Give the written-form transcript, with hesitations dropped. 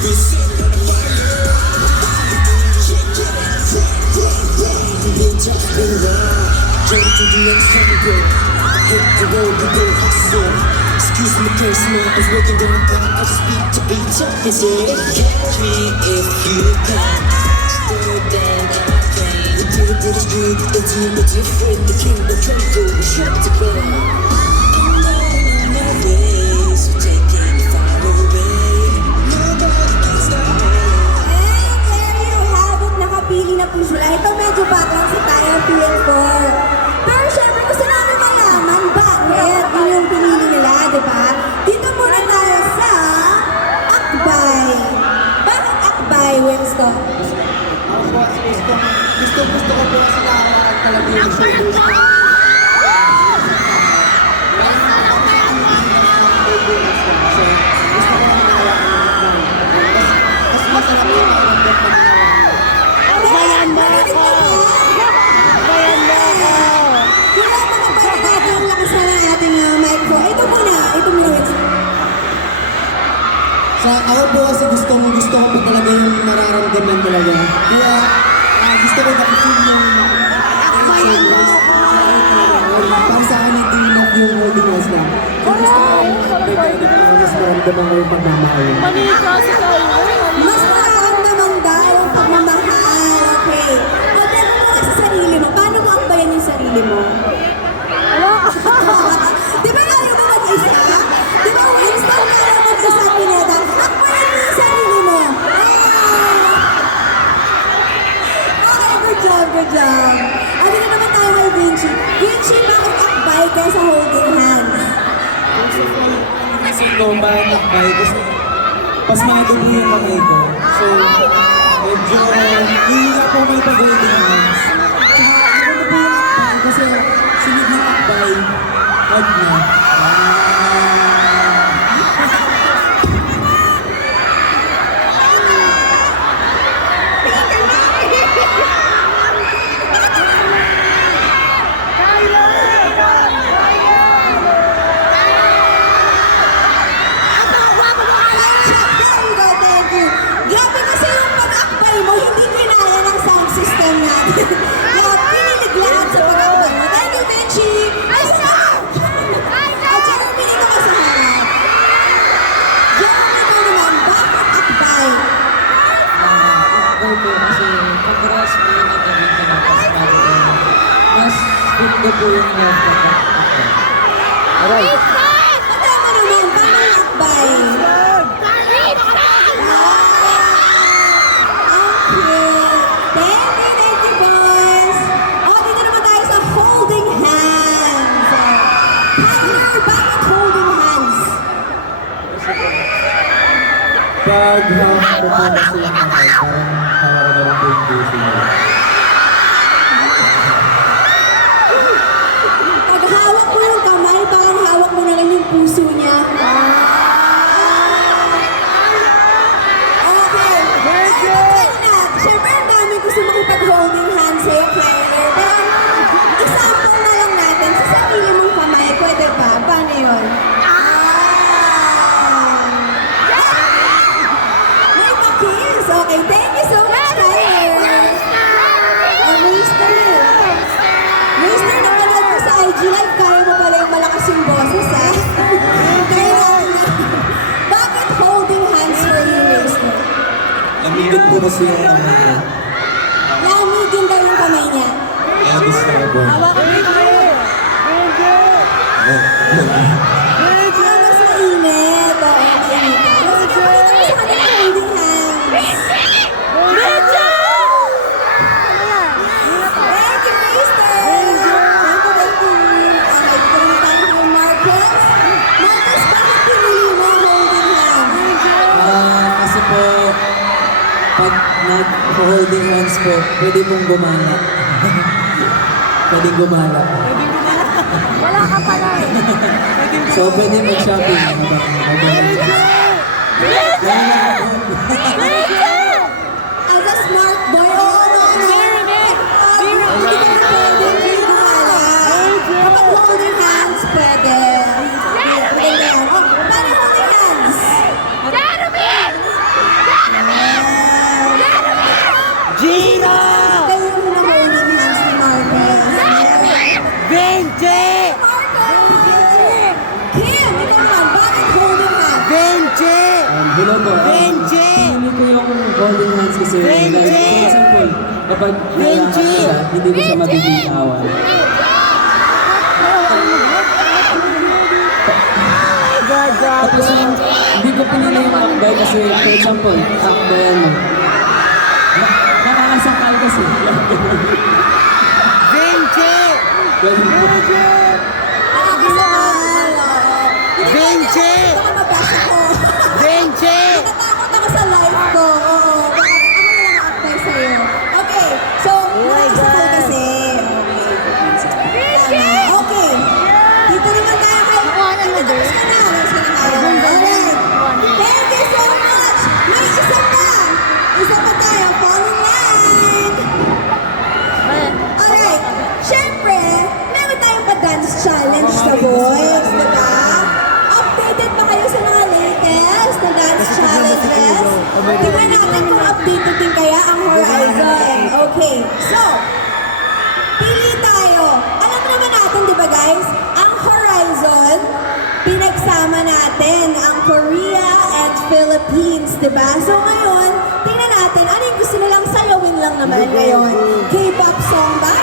Jump to the next jungle. Hit the road, we go hustle. Excuse me personal, I was working on the block. I speak to each other. Say, catch me if you can. Slow down, the pretty British dream, the team, the different, the king, the jungle, we shut together. I'm going on my way, so take it far away. Nobody can stop me. And there you have it, nakapili na po sila. Ito medyo batang si Tayo PL4. Pero syempre gusto namin malaman bakit yun yung pinili nila, di ba? Dito muna tayo sa Akbay. Bakit Akbay, Winston? Ako po, gusto ko po sila ang talaga yung shoulders ko. Mas masarap yung maramdam na Bayan ba ako? Bayan ba ako? Kaya makapagpapagod ang lakas na ng ating microphone. Ito muna, Winston. Sa ako po kasi gusto ko po talaga yung nararamdaman talaga. Kaya gusto ko na-feel yung shoulders. Para sa akin, hindi enough yung holding hands na. Kung gusto ko mas maramdaman ko yung pagmamahal. Mas nararamdaman daw yung pagmamahal. Okay. Pagdating mo sa sarili mo, paano mo akbayan yung sarili mo? Di ba ayaw mo mag-isa? Di ba Winston na ayaw mag-isa pineda? Akbayan mo yung sarili mo. Okay, good job. Ano na naman tayo kay Vinci? Vinci, bakit akbay ka sa holding hands? Kasi ko, bakit nakbay? Kasi pasmado po yung kamay ko. So, medyo hindi nga po may pag-holding hands. Tsaka ano po yung akbay? Kasi sunod ng akbay, hug na. Thank you. Grabe kasi yung pag-akbay mo, hindi kinaya ng sound system natin. Kaya pinilig lahat sa pag-akbay mo. Thank you, Vinci! Ay, stop! Jeremy, ito ka sa harap. Jeremy, ito naman, bakit akbay? Akbay po kasi congrats mo yung nagawin ka na pasmado ko. Mas fit ko po yung love ko. Alright. Patama naman, paano yung akbay? Thank you, boys. O, dito naman tayo sa holding hands. Handler, bakit holding hands? Pag hawak ko po kasi yung kamay, parang hawak ko na rin po yung puso niya. Pag hawak mo yung kamay, parang hawak mo na lang yung puso niya. Okay. Siyempre, ang dami gusto makipag-holding hands sa'yo, Claire. Pero, example na lang natin, sa sarili mong kamay, pwede ba? Paano yun? May pa-kiss. Okay, thank you so much, Claire. Mister, napanood ko sa IG Live, kaya mo pala yung malakas yung boses, ha? Kaya, bakit holding hands for you, Mister? Namigit po kasi yung kamay ko. Lamigin daw yung kamay niya. Kaya gusto ko po. Mas mainit. Oo, mainit. Pero sige, pakita mo sa kanila holding hands. Thank you, Mister. Thank you. Okay, dito naman tayo kay Marcus. Marcus, bakit pinili mo holding hands? Kasi po, pag nag-holding hands po, pwede pong gumala. Pwede gumala. Wala ka pala eh. So, pwede mag-shopping. As a smart boy, oo, no, no. Hindi ka pwede gumala. Kapag holding hands, pwede. Pwede yan. Oh, paano holding hands? Jeremy! holding hands kasi, like, for example, kapag naiyak siya, hindi ko siya mabibitawan. Tapos yung, hindi ko pinili yung akbay kasi, for example, akbay ano, nakakasakal kasi. Ganun po. Nakakasakal. Vinci! Baka mabasa ko. Vinci! Natatakot ako sa life ko. Oo. Ano lang ang advice sa'yo? Okay. So, nakakasakal kasi. Okay. Tama. Okay. Dito naman tayo kay... Tapos ka na. Tapos ka na tayo. Alright. Thank you so much. May isa pa. Isa pa tayo. Fall in line. Alright. Siyempre, meron tayong pa-dance challenge sa boys. Diba? Updated ba kayo sa mga latest na dance challenges? Tingnan natin kung updated din kaya ang Horizon. Okay, so, pili tayo. Alam naman natin, di ba guys, ang Horizon, pinagsama natin ang Korea and Philippines, di ba? So ngayon, tingnan natin, ano yung gusto nilang sayawin lang naman ngayon? K-pop song ba?